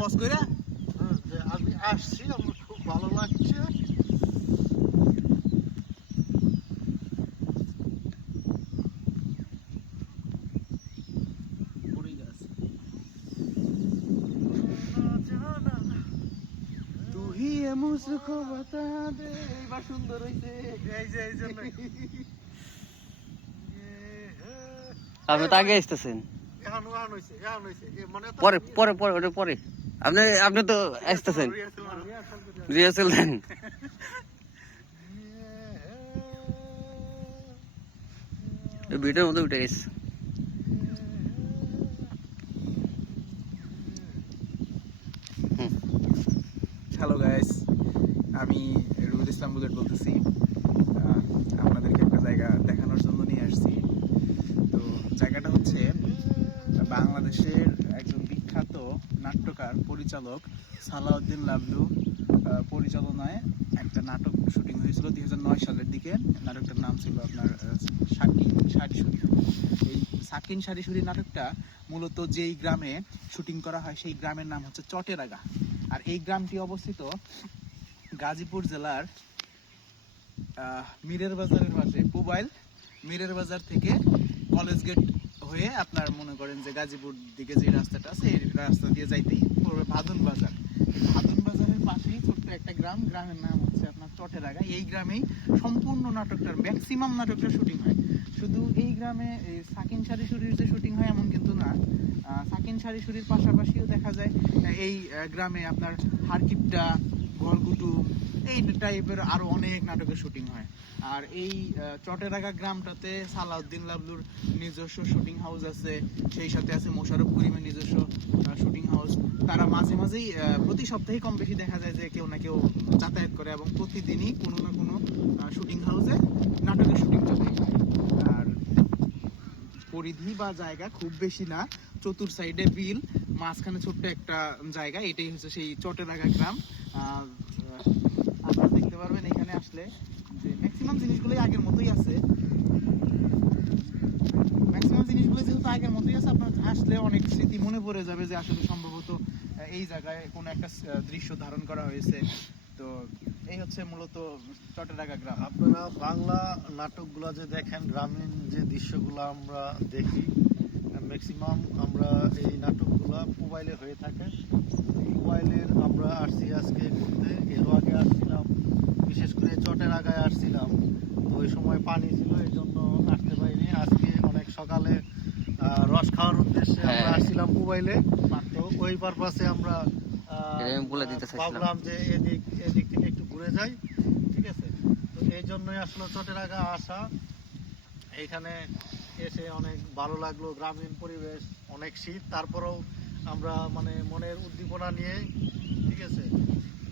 Pause করে যে আমি আসছি, আমার খুব ভালো লাগছে। মুঝকো বাতা দে, এইবার সুন্দর হইছে। এই যে এই জন্য আপনি তো আগে আসতেছেন। এখন হইছে মানে পরে পরে পরে ওটা পরে আপনি তো আসতেছেন, রিহার্সাল দেন। ভিডিওর মধ্যে উঠে গেছে। হ্যালো গাইস, আমি রুহুল ইসলাম বুলেট বলতেছি। আপনাদেরকে একটা জায়গা দেখানোর জন্য নিয়ে আসছি। তো জায়গাটা হচ্ছে বাংলাদেশের একজন বিখ্যাত নাট্যকার পরিচালক সালাউদ্দিন লাবলু পরিচালনায় একটা নাটক শুটিং হয়েছিল 2009 সালের দিকে। নাটকটার নাম ছিল আপনার সাকিন সারিসুরি। এই সাকিন সারিসুরি নাটকটা মূলত যেই গ্রামে শুটিং করা হয় সেই গ্রামের নাম হচ্ছে চটেরাগা। আর এই গ্রামটি অবস্থিত গাজীপুর জেলার মিরের বাজারের পাশে। পুবাইল মিরের বাজার থেকে কলেজ গেট হয়ে আপনার মনে করেন যে গাজীপুর দিকে যে রাস্তাটা আছে এই রাস্তা দিয়ে যাইতেই ভাদুন বাজার। ভাদুন বাজারের পাশেই ছোট্ট একটা গ্রাম, গ্রামের নাম হচ্ছে আপনার চটেরাগা। এই গ্রামেই সম্পূর্ণ নাটকটার ম্যাক্সিমাম নাটকটা শুটিং হয়। শুধু এই গ্রামে সাকিন সারিসুরির যে শুটিং হয় এমন কিন্তু না, সাকিন সারিসুরির পাশাপাশিও দেখা যায় এই গ্রামে আপনার হারকিপটা, গলগুটু এই টাইপের আরো অনেক নাটকের শুটিং হয়। আর এই চটেরাগা গ্রামটাতে সালাউদ্দিন লাবলুর নিজস্ব শুটিং হাউস আছে, সেই সাথে আছে মোশাররফ করিমের নিজস্ব শুটিং হাউস। তারা মাঝে মাঝেই প্রতি সপ্তাহে কম বেশি দেখা যায় যে কেউ না কেউ যাতায়াত করে এবং প্রতিদিনই কোনো না কোনো শুটিং হাউসে নাটকের শুটিং চলে। আর পরিধি বা জায়গা খুব বেশি না, চতুর সাইডে বিল, মাঝখানে ছোট্ট একটা জায়গা, এটাই হচ্ছে সেই চটেরাগা গ্রাম। আপনারা দেখতে পারবেন এখানে আসলে যে ম্যাক্সিমাম জিনিসগুলোই আগের মতোই আছে। ম্যাক্সিমাম জিনিসগুলো যেহেতু আগের মতোই আছে, আপনার আসলে অনেক স্মৃতি মনে পড়ে যাবে যে আসলে সম্ভবত এই জায়গায় কোনো একটা দৃশ্য ধারণ করা হয়েছে। তো এই হচ্ছে মূলত চটেরাগা গ্রাম। আপনারা বাংলা নাটকগুলো যে দেখেন, গ্রামীণ যে দৃশ্যগুলো আমরা দেখি, ম্যাক্সিমাম আমরা এই নাটকগুলো মোবাইলে হয়ে থাকে। মোবাইলের আমরা আসছি আজকে ঘুরতে, এরও আগে আসছিলাম, বিশেষ করে চটেরাগায় আসছিলাম। তো ওই সময় পানি ছিল, এই জন্য আসতে পারিনি। আজকে অনেক সকালে রস খাওয়ার উদ্দেশ্যে আমরা আসছিলাম মোবাইলে। তো ওই পারপাসে আমরা ভাবলাম যে এদিক থেকে একটু ঘুরে যাই, ঠিক আছে। তো এই জন্যই আসলে চটেরাগা আসা। এইখানে এসে অনেক ভালো লাগলো, গ্রামীণ পরিবেশ, অনেক শীত, তারপরেও আমরা মানে মনের উদ্দীপনা নিয়ে, ঠিক আছে,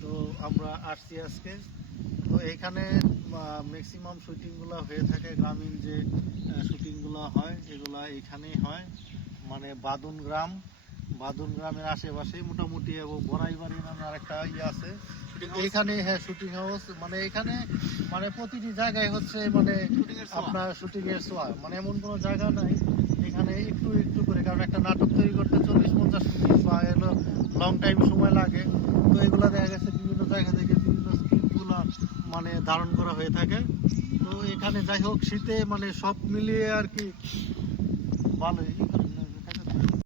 তো আমরা আসছি আজকে। তো এইখানে ম্যাক্সিমাম শুটিংগুলো হয়ে থাকে, গ্রামীণ যে শুটিংগুলো হয় এগুলা এইখানেই হয়। মানে বাদুন গ্রামের আশেপাশেই মোটামুটি, এবং বড়াইবাড়ি নামে আরেকটা আছে এইখানে, হ্যাঁ শুটিং হাউস। মানে এখানে মানে প্রতিটি জায়গায় হচ্ছে মানে আপনার শুটিং এর ছোঁয়া, মানে এমন কোনো জায়গা নাই এখানে একটু একটু করে, কারণ একটা নাটক তৈরি করতে 40-50 মিনিট বা এলো লং টাইম সময় লাগে। তো এগুলো দেখা গেছে বিভিন্ন জায়গা থেকে বিভিন্ন স্ক্রিপ্টগুলো মানে ধারণ করা হয়ে থাকে। তো এখানে যাই হোক শীতে মানে সব মিলিয়ে আর কি ভালোই।